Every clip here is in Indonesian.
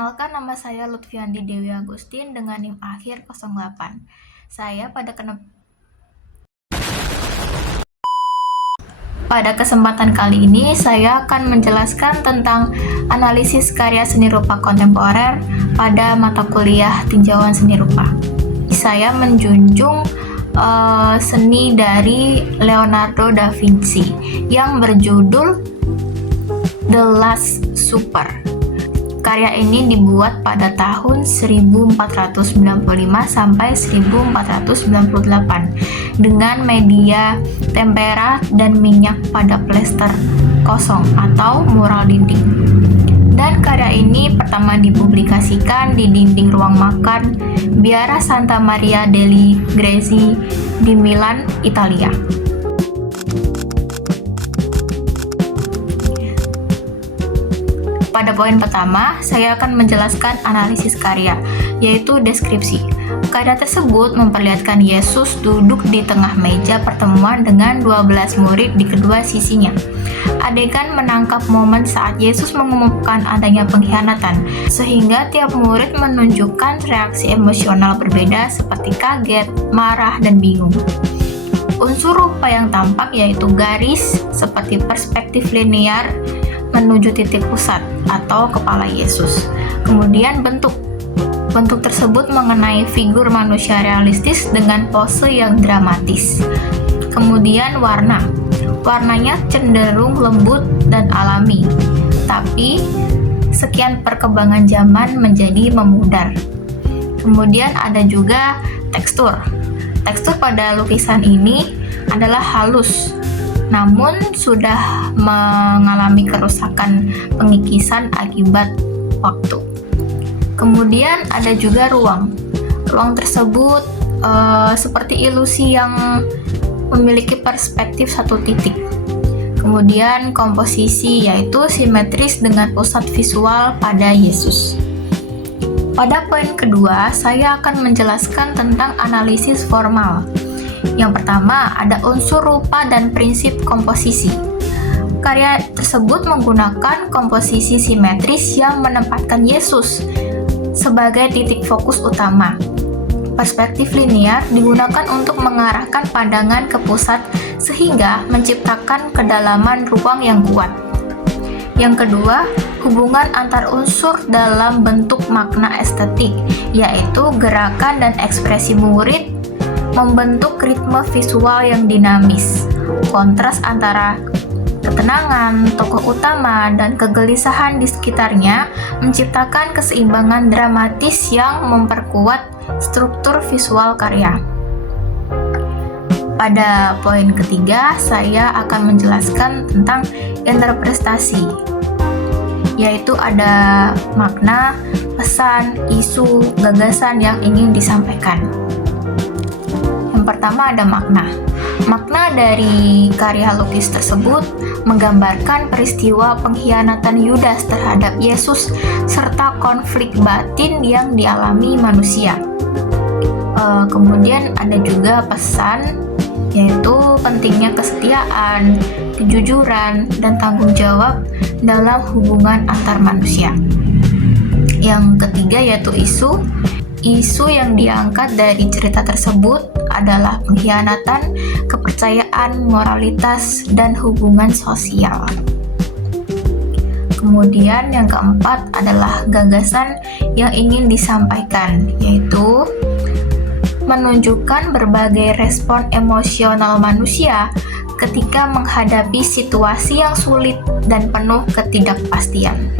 Perkenalkan, nama saya Lutfiandi Dewi Agustin dengan NIM akhir 08. Pada kesempatan kali ini saya akan menjelaskan tentang analisis karya seni rupa kontemporer pada mata kuliah tinjauan seni rupa. Saya menjunjung seni dari Leonardo da Vinci yang berjudul The Last Supper. Karya ini dibuat pada tahun 1495 sampai 1498 dengan media tempera dan minyak pada plester kosong atau mural dinding. Dan karya ini pertama dipublikasikan di dinding ruang makan Biara Santa Maria degli Greci di Milan, Italia. Pada poin pertama, saya akan menjelaskan analisis karya, yaitu deskripsi. Karya tersebut memperlihatkan Yesus duduk di tengah meja pertemuan dengan 12 murid di kedua sisinya. Adegan menangkap momen saat Yesus mengumumkan adanya pengkhianatan, sehingga tiap murid menunjukkan reaksi emosional berbeda seperti kaget, marah, dan bingung. Unsur rupa yang tampak yaitu garis seperti perspektif linear menuju titik pusat atau kepala Yesus. Kemudian bentuk tersebut mengenai figur manusia realistis dengan pose yang dramatis. Kemudian warnanya cenderung lembut dan alami, tapi sekian perkembangan zaman menjadi memudar. Kemudian ada juga tekstur pada lukisan ini adalah halus, namun sudah mengalami kerusakan pengikisan akibat waktu. Kemudian ada juga ruang tersebut seperti ilusi yang memiliki perspektif satu titik. Kemudian komposisi yaitu simetris dengan pusat visual pada Yesus. Pada poin kedua, saya akan menjelaskan tentang analisis formal. Yang pertama, ada unsur rupa dan prinsip komposisi. Karya tersebut menggunakan komposisi simetris yang menempatkan Yesus sebagai titik fokus utama. Perspektif linear digunakan untuk mengarahkan pandangan ke pusat sehingga menciptakan kedalaman ruang yang kuat. Yang kedua, hubungan antar unsur dalam bentuk makna estetik, yaitu gerakan dan ekspresi murid membentuk ritme visual yang dinamis. Kontras antara ketenangan tokoh utama dan kegelisahan di sekitarnya menciptakan keseimbangan dramatis yang memperkuat struktur visual karya. Pada poin ketiga, saya akan menjelaskan tentang interpretasi, yaitu ada makna, pesan, isu, gagasan yang ingin disampaikan. Yang pertama ada makna. Makna dari karya lukis tersebut menggambarkan peristiwa pengkhianatan Yudas terhadap Yesus serta konflik batin yang dialami manusia. Kemudian ada juga pesan, yaitu pentingnya kesetiaan, kejujuran, dan tanggung jawab dalam hubungan antar manusia. Yang ketiga yaitu isu. Isu yang diangkat dari cerita tersebut adalah pengkhianatan, kepercayaan, moralitas, dan hubungan sosial. Kemudian yang keempat adalah gagasan yang ingin disampaikan, yaitu menunjukkan berbagai respon emosional manusia ketika menghadapi situasi yang sulit dan penuh ketidakpastian.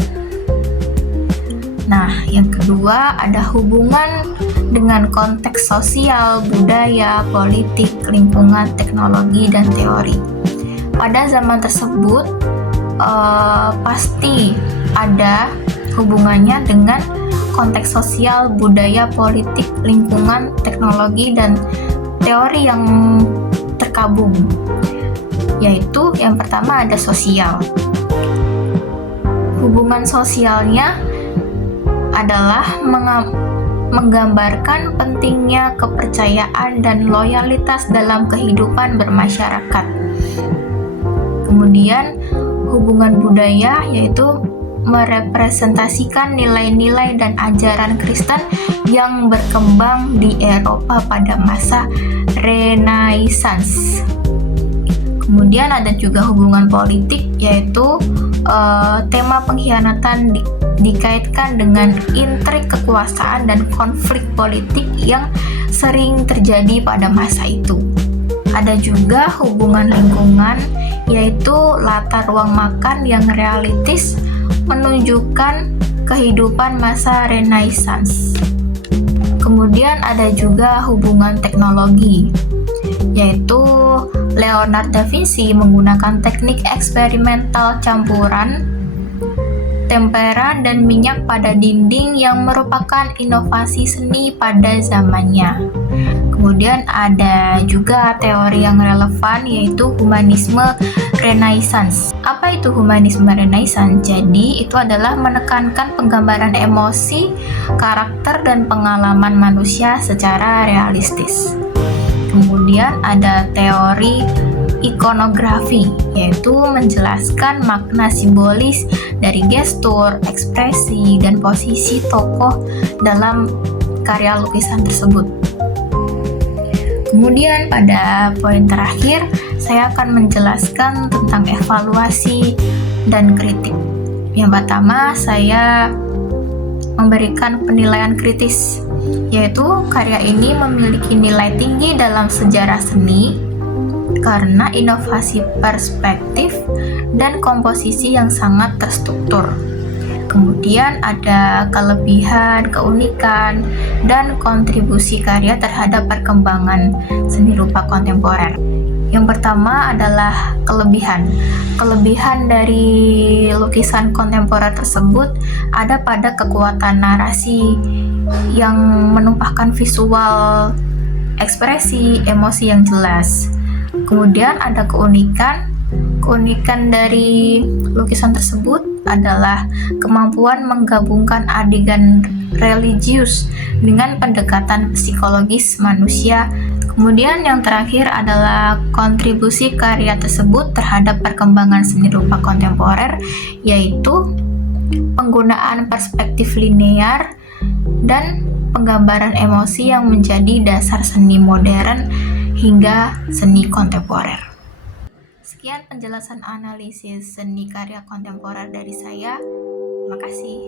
Nah, yang kedua ada hubungan dengan konteks sosial, budaya, politik, lingkungan, teknologi, dan teori. Pada zaman tersebut, pasti ada hubungannya dengan konteks sosial, budaya, politik, lingkungan, teknologi, dan teori yang terkabung. Yaitu yang pertama ada sosial. Hubungan sosialnya adalah menggambarkan pentingnya kepercayaan dan loyalitas dalam kehidupan bermasyarakat. Kemudian hubungan budaya yaitu merepresentasikan nilai-nilai dan ajaran Kristen yang berkembang di Eropa pada masa Renaissance. Kemudian ada juga hubungan politik, yaitu tema pengkhianatan dikaitkan dengan intrik kekuasaan dan konflik politik yang sering terjadi pada masa itu. Ada juga hubungan lingkungan, yaitu latar ruang makan yang realistis menunjukkan kehidupan masa Renaissance. Kemudian ada juga hubungan teknologi, yaitu Leonardo da Vinci menggunakan teknik eksperimental campuran tempera dan minyak pada dinding yang merupakan inovasi seni pada zamannya. Kemudian ada juga teori yang relevan, yaitu humanisme Renaissance. Apa itu humanisme Renaissance? Jadi itu adalah menekankan penggambaran emosi, karakter, dan pengalaman manusia secara realistis. Kemudian ada teori ikonografi, yaitu menjelaskan makna simbolis dari gestur, ekspresi, dan posisi tokoh dalam karya lukisan tersebut. Kemudian pada poin terakhir, saya akan menjelaskan tentang evaluasi dan kritik. Yang pertama, saya memberikan penilaian kritis, yaitu karya ini memiliki nilai tinggi dalam sejarah seni karena inovasi perspektif dan komposisi yang sangat terstruktur. Kemudian ada kelebihan, keunikan, dan kontribusi karya terhadap perkembangan seni rupa kontemporer. Yang pertama adalah kelebihan. Kelebihan dari lukisan kontemporer tersebut ada pada kekuatan narasi yang menumpahkan visual, ekspresi, emosi yang jelas. Kemudian ada keunikan. Keunikan dari lukisan tersebut adalah kemampuan menggabungkan adegan religius dengan pendekatan psikologis manusia. Kemudian yang terakhir adalah kontribusi karya tersebut terhadap perkembangan seni rupa kontemporer, yaitu penggunaan perspektif linear dan penggambaran emosi yang menjadi dasar seni modern hingga seni kontemporer. Sekian penjelasan analisis seni karya kontemporer dari saya. Terima kasih.